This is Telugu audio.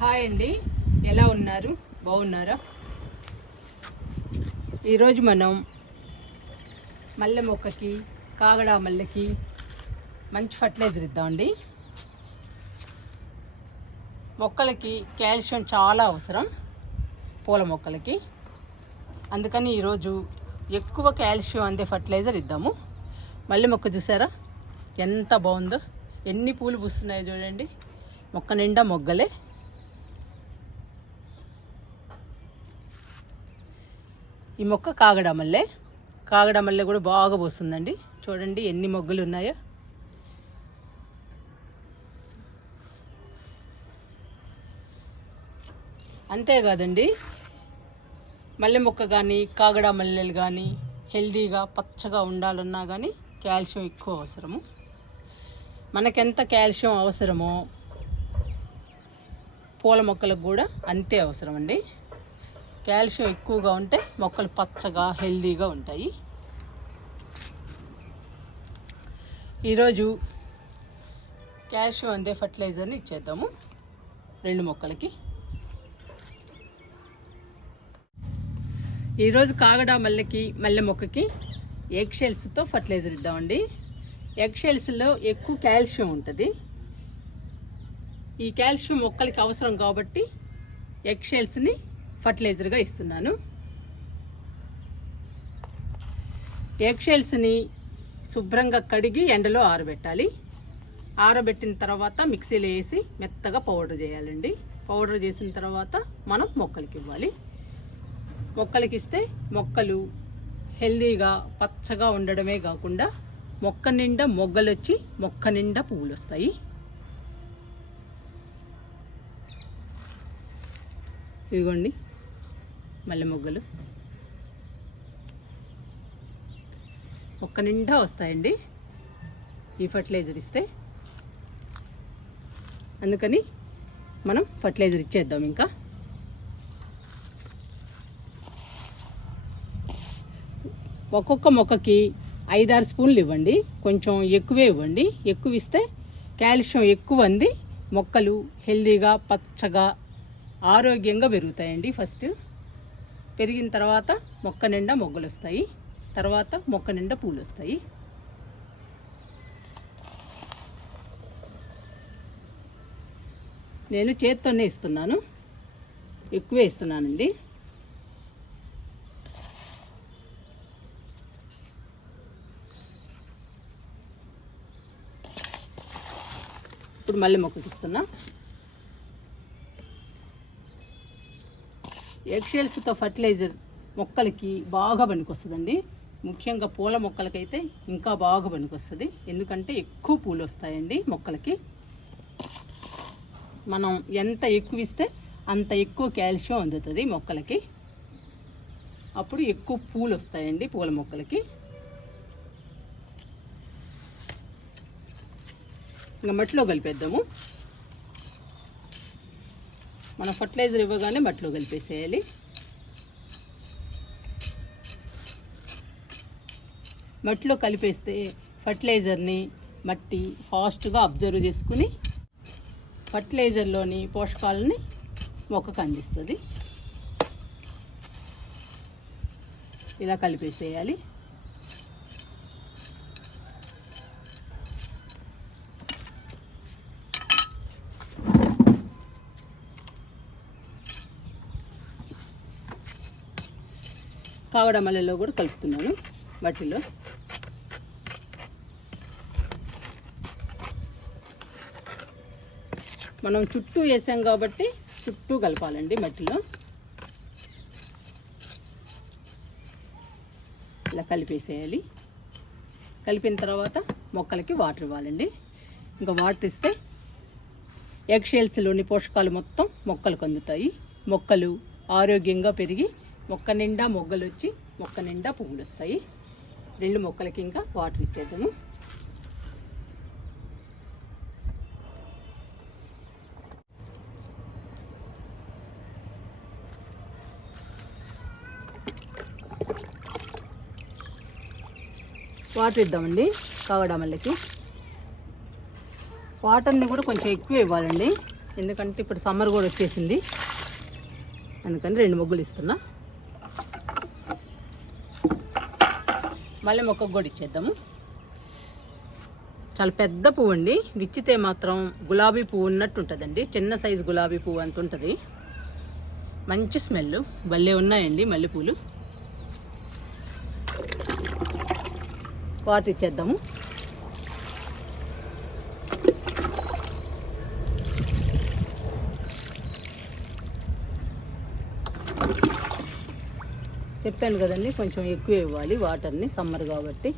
హాయ్ అండి, ఎలా ఉన్నారు? బాగున్నారా? ఈరోజు మనం మల్లె మొక్కకి, కాగడా మల్లెకి మంచి ఫర్టిలైజర్ ఇద్దామండి. మొక్కలకి కాల్షియం చాలా అవసరం, పూల మొక్కలకి. అందుకని ఈరోజు ఎక్కువ కాల్షియం అందే ఫర్టిలైజర్ ఇద్దాము. మల్లె మొక్క చూసారా ఎంత బాగుందో, ఎన్ని పూలు పూస్తున్నాయో చూడండి. మొక్క నిండా మొగ్గలే. ఈ మొక్క కాగడా మల్లె కూడా బాగా పూస్తుందండి. చూడండి ఎన్ని మొగ్గలు ఉన్నాయో. అంతేకాదండి, మల్లె మొక్క కానీ కాగడా మల్లెలు కానీ హెల్దీగా పచ్చగా ఉండాలన్నా కానీ కాల్షియం ఎక్కువ అవసరము. మనకెంత కాల్షియం అవసరమో పూల మొక్కలకు కూడా అంతే అవసరం అండి. కాల్షియం ఎక్కువగా ఉంటే మొక్కలు పచ్చగా హెల్దీగా ఉంటాయి. ఈరోజు కాల్షియం అందే ఫర్టిలైజర్ని ఇచ్చేద్దాము 2 మొక్కలకి. ఈరోజు కాగడా మల్లె మొక్కకి ఎగ్ షెల్స్తో ఫర్టిలైజర్ ఇద్దామండి. ఎగ్ షెల్స్లో ఎక్కువ కాల్షియం ఉంటుంది. ఈ కాల్షియం మొక్కలకి అవసరం కాబట్టి ఎగ్ షెల్స్ని ఫర్టిలైజర్గా ఇస్తున్నాను. ఎగ్ షెల్స్ని శుభ్రంగా కడిగి ఎండలో ఆరబెట్టాలి. ఆరబెట్టిన తర్వాత మిక్సీలో వేసి మెత్తగా పౌడర్ చేయాలండి. పౌడర్ చేసిన తర్వాత మనం మొక్కలకి ఇవ్వాలి. మొక్కలకి ఇస్తే మొక్కలు హెల్దీగా పచ్చగా ఉండడమే కాకుండా మొక్క నిండా మొగ్గలు వచ్చి మొక్క నిండా పువ్వులు వస్తాయి. ఇదిగోండి మల్లె మొగ్గలు మొక్క నిండా వస్తాయండి ఈ ఫర్టిలైజర్ ఇస్తే. అందుకని మనం ఫర్టిలైజర్ ఇచ్చేద్దాం. ఇంకా ఒక్కొక్క మొక్కకి 5-6 స్పూన్లు ఇవ్వండి. కొంచెం ఎక్కువే ఇవ్వండి. ఎక్కువ ఇస్తే కాల్షియం ఎక్కువ అంది మొక్కలు హెల్దీగా పచ్చగా ఆరోగ్యంగా పెరుగుతాయండి. ఫస్ట్ పెరిగిన తర్వాత మొక్క నిండా మొగ్గలు వస్తాయి. తర్వాత మొక్క నిండా పూలు వస్తాయి. నేను చేత్తోనే ఇస్తున్నాను, ఎక్కువే ఇస్తున్నానండి. ఇప్పుడు మల్లె మొక్కకి ఇస్తున్నా. ఎగ్ షెల్స్తో ఫర్టిలైజర్ మొక్కలకి బాగా పనికొస్తుందండి. ముఖ్యంగా పూల మొక్కలకైతే ఇంకా బాగా పనికొస్తుంది. ఎందుకంటే ఎక్కువ పూలు వస్తాయండి మొక్కలకి. మనం ఎంత ఎక్కువ ఇస్తే అంత ఎక్కువ కాల్షియం అందుతుంది మొక్కలకి. అప్పుడు ఎక్కువ పూలు వస్తాయండి పూల మొక్కలకి. ఇంకా మట్టిలో కలిపేద్దాము. మనం ఫర్టిలైజర్ ఇవ్వగానే మట్టిలో కలిపేసేయాలి. మట్టిలో కలిపేస్తే ఫర్టిలైజర్ని మట్టి ఫాస్ట్గా అబ్జర్వ్ చేసుకుని ఫర్టిలైజర్లోని పోషకాలని మొక్కకు అందిస్తుంది. ఇలా కలిపేసేయాలి. కాగడా మల్లెలో కూడా కలుపుతున్నాను మట్టిలో. మనం చుట్టూ వేసాం కాబట్టి చుట్టూ కలపాలండి మట్టిలో. ఇలా కలిపేసేయాలి. కలిపిన తర్వాత మొక్కలకి వాటర్ ఇవ్వాలండి. ఇంకా వాటర్ ఇస్తే ఎగ్ షెల్స్లోని పోషకాలు మొత్తం మొక్కలకు అందుతాయి. మొక్కలు ఆరోగ్యంగా పెరిగి మొక్క నిండా మొగ్గలు వచ్చి మొక్క నిండా పువ్వులు వస్తాయి. 2 మొక్కలకి ఇంకా వాటర్ ఇచ్చేద్దాము. వాటర్ ఇద్దామండి కాగడా మల్లెకి. వాటర్ని కూడా కొంచెం ఎక్కువ ఇవ్వాలండి. ఎందుకంటే ఇప్పుడు సమ్మర్ కూడా వచ్చేసింది, అందుకని 2 మొగ్గులు ఇస్తున్నా. మళ్ళీ మొక్కకు కూడా ఇచ్చేద్దాము. చాలా పెద్ద పువ్వు అండి, విచ్చితే మాత్రం గులాబీ పువ్వు ఉన్నట్టు ఉంటుందండి. చిన్న సైజు గులాబీ పువ్వు అంత ఉంటుంది. మంచి స్మెల్, భలే ఉన్నాయండి మల్లెపూలు. వాటర్ ఇచ్చేద్దాము. చెప్పాను కదండి, కొంచెం ఎక్కువ ఇవ్వాలి వాటర్ని, సమ్మర్ కాబట్టి.